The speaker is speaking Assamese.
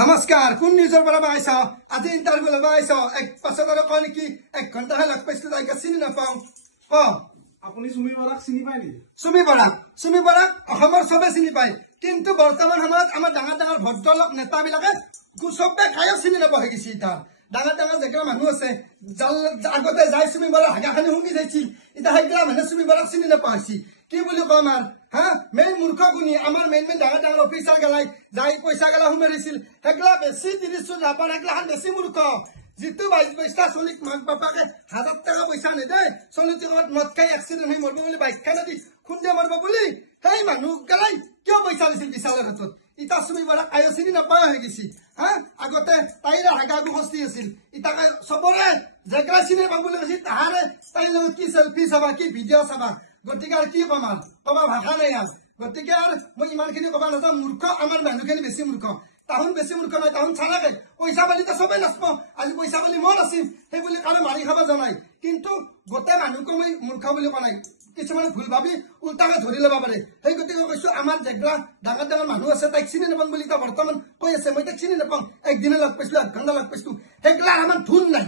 नमस्कार কোন নিউজৰ পৰা পাইছা আজি ইন্টাৰভিউ লবা আইছা এক পাছত আৰু কয় নেকি 1 ঘণ্টাহে লাগ পাইছিল তাইকে চিনি নাপাও ক আপুনি সুমি বৰাক চিনি পায় নি সুমি বৰাক অসমৰ সবে চিনি পায় কিন্তু বৰ্তমান সময়ত আমাৰ ডাঙৰ ডাঙৰ ভদ্ৰলোক নেতা বিলাকে গুছবে খায়ও চিনি নাপায় গিছি ইটা ডাঙৰ ডাঙৰ যেগা মানুহ আছে আগতে যাই সুমি বৰাক হাগাখানি হুঙ্গি যাইছিল ইটা হেগলা মানে সুমি বৰাক চিনি নাপাইছি কি বুলি কম আৰ হ্যাঁ মেইন মূৰ্খ গুনি আমাৰ মেইন ডাঙৰ ডাঙৰ অফিসার গেলাই যাই পয়সা গেলা হুমেরিছিল হেগলা বেশি 30 নাপার হেগলা হান বেশি মূর্খ जितु 22 पैसा सोनिक माक बापाके 1000 টাকা পয়সা নে দে সোনিক মত খাই অ্যাক্সিডেন্ট হই মরব বলি বাইক খানা দি খুঁজে মরব বলি হেই মানুহ গেলাই কিয় পয়সা দিছিল বিশালৰ হাতত ইটা সুমি বৰা আয়োচিনি নাপায় হৈ গিছি হ্যাঁ আগতে তাইরা হাগাগু হস্তি আছিল ইটা সবরে জেগা চিনে বাবুলে গছি তাহারে তাই লগত কি সেলফি চাবা কি ভিডিও চাবা গতিকে আর কি কমাল কবা ভাষা নাই আর গতিকে আর মই ইমানখিনি কবা নাযাম মূৰ্খ আমাৰ মানুহখিনি বেছি মূৰ্খ তাহন বেছি মূৰ্খ নাই তাহন চালাকে পয়সা বালি তা সবে নাচব আজি পয়সা বালি মন আছিল সেই বুলি কালে মাৰি খাবা জনাই কিন্তু গোটে মানুহক মই মূৰ্খ বুলি কোনাই কিছুমান ভুল ভাবি উল্টাকে ধৰি লবা পাৰে সেই গতিকে কৈছো আমাৰ যেগলা ডাঙৰ ডাঙৰ মানুহ আছে তাইক চিনি নাপাম বুলি তা বৰ্তমান কৈ আছে মই তাইক চিনি নাপাম একদিনে লগ পাইছো 1 ঘণ্টা লগ পাইছো হেগলা আমাৰ ধুন নাই